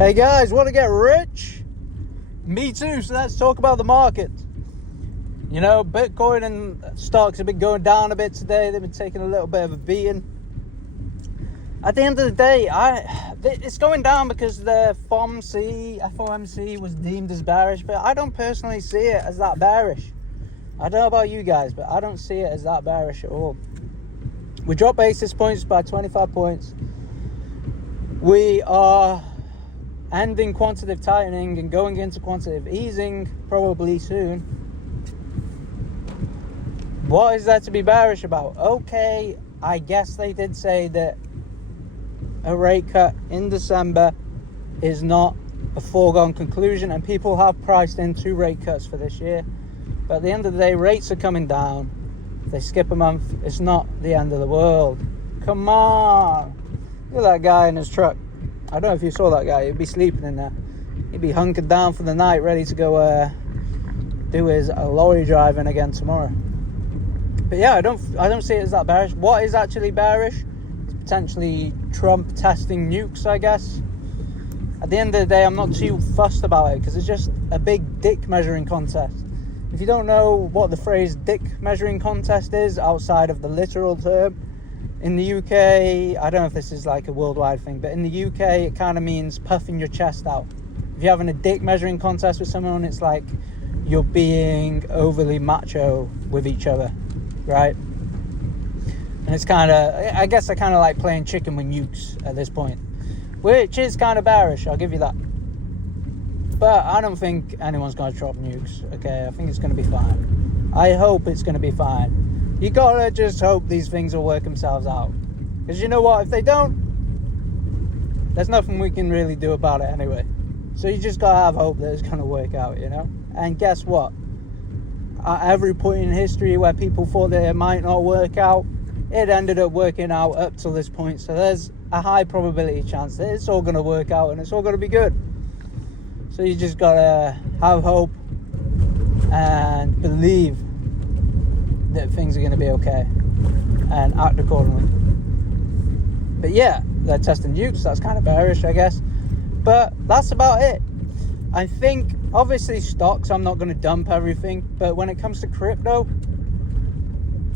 Hey guys, want to get rich? Me too, so let's talk about the market. You know, Bitcoin and stocks have been going down a bit today. They've been taking a little bit of a beating. At the end of the day, it's going down because the FOMC was deemed as bearish, but I don't personally see it as that bearish. I don't know about you guys, but I don't see it as that bearish at all. We dropped basis points by 25 points. We are ending quantitative tightening and going into quantitative easing probably soon. What is there to be bearish about? Okay, I guess they did say that a rate cut in December is not a foregone conclusion, and people have priced in 2 rate cuts for this year. But at the end of the day, rates are coming down. If they skip a month, it's not the end of the world. Come on. Look at that guy in his truck. I don't know if you saw that guy. He'd be sleeping in there. He'd be hunkered down for the night, ready to go do his lorry driving again tomorrow. But yeah, I don't see it as that bearish. What is actually bearish is potentially Trump testing nukes, I guess. At the end of the day, I'm not too fussed about it because it's just a big dick measuring contest. If you don't know what the phrase dick measuring contest is outside of the literal term, in the UK, I don't know if this is like a worldwide thing, but in the UK, it kind of means puffing your chest out. If you're having a dick measuring contest with someone, it's like you're being overly macho with each other, right? And it's kind of, I guess I kind of like playing chicken with nukes at this point, which is kind of bearish, I'll give you that. But I don't think anyone's going to drop nukes, okay? I think it's going to be fine. I hope it's going to be fine. You gotta just hope these things will work themselves out. Because you know what? If they don't, there's nothing we can really do about it anyway. So you just gotta have hope that it's gonna work out, you know? And guess what? At every point in history where people thought that it might not work out, it ended up working out up till this point. So there's a high probability chance that it's all gonna work out and it's all gonna be good. So you just gotta have hope and believe that things are going to be okay and act accordingly. But yeah, they're testing nukes. That's kind of bearish, I guess. But that's about it. I think, obviously, stocks, I'm not going to dump everything. But when it comes to crypto,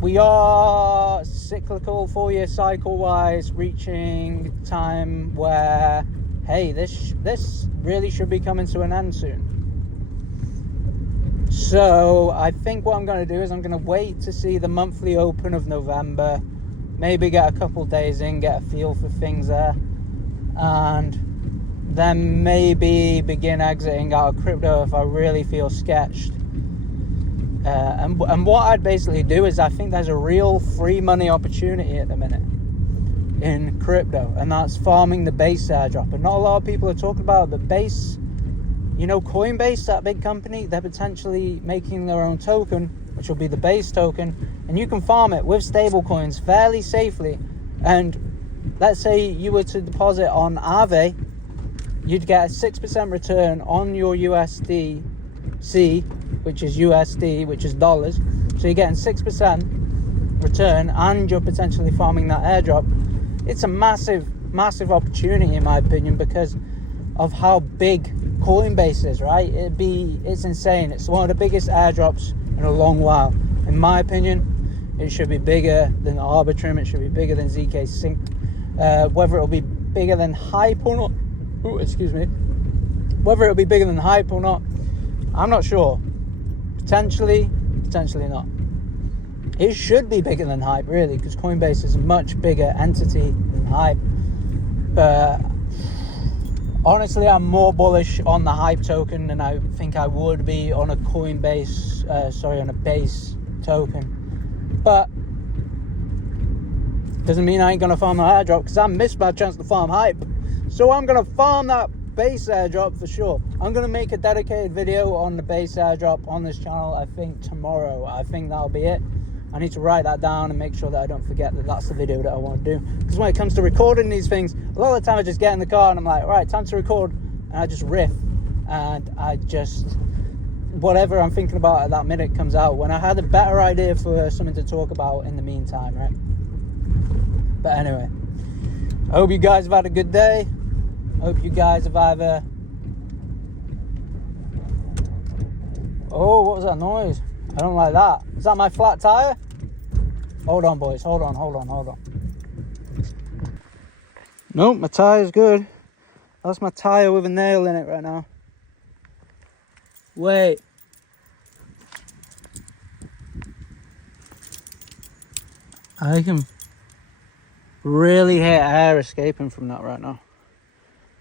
we are cyclical, 4-year cycle-wise, reaching time where, hey, this really should be coming to an end soon. So I think what I'm going to do is I'm going to wait to see the monthly open of November, maybe get a couple days in, get a feel for things there, and then maybe begin exiting out of crypto if I really feel sketched. And what I'd basically do is I think there's a real free money opportunity at the minute in crypto, and that's farming the base airdrop. And not a lot of people are talking about the base. You know, Coinbase, that big company, they're potentially making their own token, which will be the base token, and you can farm it with stable coins fairly safely. And let's say you were to deposit on Aave, you'd get a 6% return on your USDC, which is USD, which is dollars. So you're getting 6% return, and you're potentially farming that airdrop. It's a massive, massive opportunity, in my opinion, because of how big Coinbase is, right? It's insane. It's one of the biggest airdrops in a long while. In my opinion, it should be bigger than Arbitrum. It should be bigger than ZK Sync. Whether it'll be bigger than Hype or not, whether it'll be bigger than Hype or not, I'm not sure. Potentially not. It should be bigger than Hype, really, because Coinbase is a much bigger entity than Hype. But honestly, I'm more bullish on the Hype token than I think I would be on a Coinbase, on a base token. But doesn't mean I ain't gonna farm the airdrop, because I missed my chance to farm Hype. So I'm gonna farm that base airdrop for sure. I'm gonna make a dedicated video on the base airdrop on this channel, I think tomorrow. I think that'll be it. I need to write that down and make sure that I don't forget that that's the video that I want to do. Because when it comes to recording these things, a lot of the time I just get in the car and I'm like, right, time to record. And I just riff. And I just, whatever I'm thinking about at that minute comes out. When I had a better idea for something to talk about in the meantime, right? But anyway, I hope you guys have had a good day. I Hope you guys have either... Oh, what was that noise? I don't like that. Is that my flat tire? Hold on, boys. Hold on. Nope, my tire's good. That's my tire with a nail in it right now. Wait. I can really hear air escaping from that right now.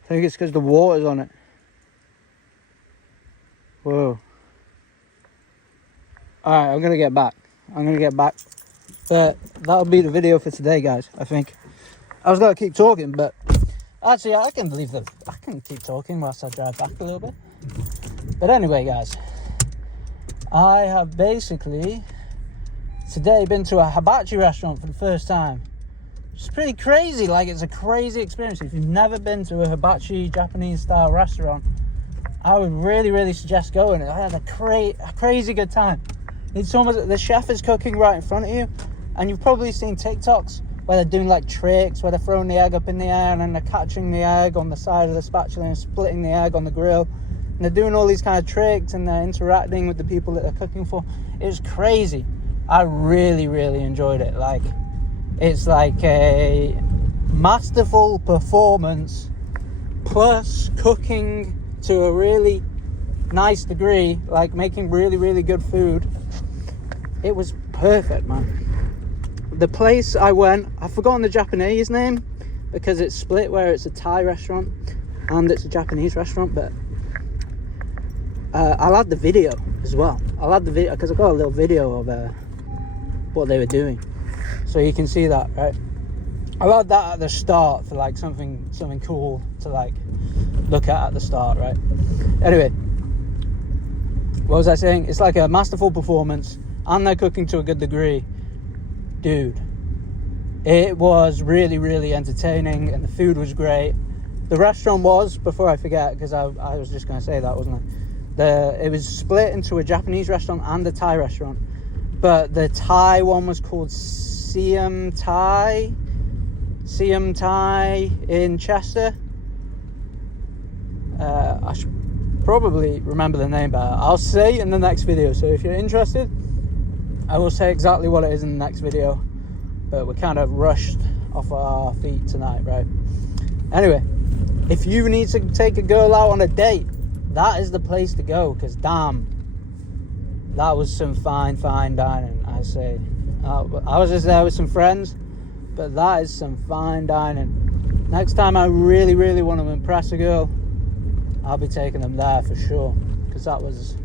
I think it's because the water's on it. Whoa. Alright, I'm going to get back. But that'll be the video for today, guys, I think. I was going to keep talking, but actually I can keep talking whilst I drive back a little bit. But anyway, guys, I have basically today been to a hibachi restaurant for the first time. It's pretty crazy. Like, it's a crazy experience. If you've never been to a hibachi Japanese style restaurant, I would really suggest going. I had a crazy good time. It's almost, the chef is cooking right in front of you, and you've probably seen TikToks where they're doing like tricks, where they're throwing the egg up in the air and then they're catching the egg on the side of the spatula and splitting the egg on the grill. And they're doing all these kind of tricks and they're interacting with the people that they're cooking for. It was crazy. I really enjoyed it. Like, it's like a masterful performance plus cooking to a really nice degree, like making really good food. It was perfect, man. The place I went, I've forgotten the Japanese name because it's split, where it's a Thai restaurant and it's a Japanese restaurant, but I'll add the video as well. I'll add the video because I've got a little video of what they were doing, so you can see that, right? I'll add that at the start for like something cool to like look at the start, right? Anyway, what was I saying? It's like a masterful performance and they're cooking to a good degree. Dude, it was really entertaining and the food was great. The restaurant was, before I forget, because I was just going to say that, wasn't I? It was split into a Japanese restaurant and a Thai restaurant, but the Thai one was called Siam Thai in Chester. I should probably remember the name better. I'll say it in the next video, so if you're interested, I will say exactly what it is in the next video. But we're kind of rushed off our feet tonight, right? Anyway, if you need to take a girl out on a date, that is the place to go, because damn, that was some fine dining, I say. I was just there with some friends, but that is some fine dining. Next time I really want to impress a girl, I'll be taking them there for sure, because that was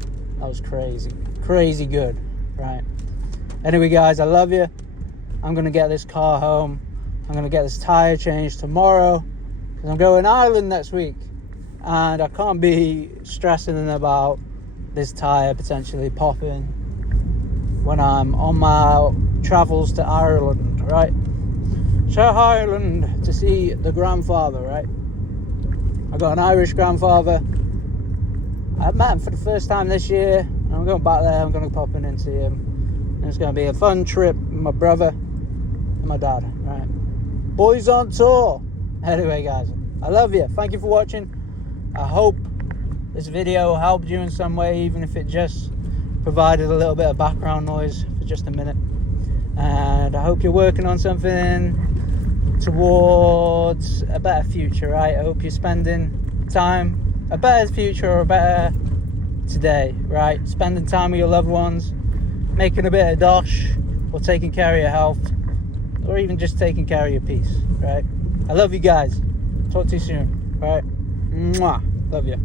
crazy good, right? Anyway, guys, I love you. I'm gonna get this car home. I'm gonna get this tire changed tomorrow, because I'm going Ireland next week, and I can't be stressing about this tire potentially popping when I'm on my travels to Ireland, right? To Ireland to see the grandfather, right? I got an Irish grandfather. I met him for the first time this year. I'm going back there. I'm going to pop in and see him. And it's going to be a fun trip with my brother and my dad, right? Boys on tour. Anyway, guys, I love you. Thank you for watching. I hope this video helped you in some way, even if it just provided a little bit of background noise for just a minute. And I hope you're working on something towards a better future, right? I hope you're spending time, a better future or a better today, right? Spending time with your loved ones, making a bit of dosh, or taking care of your health, or even just taking care of your peace, right? I love you guys. Talk to you soon, right? Mwah. Love you.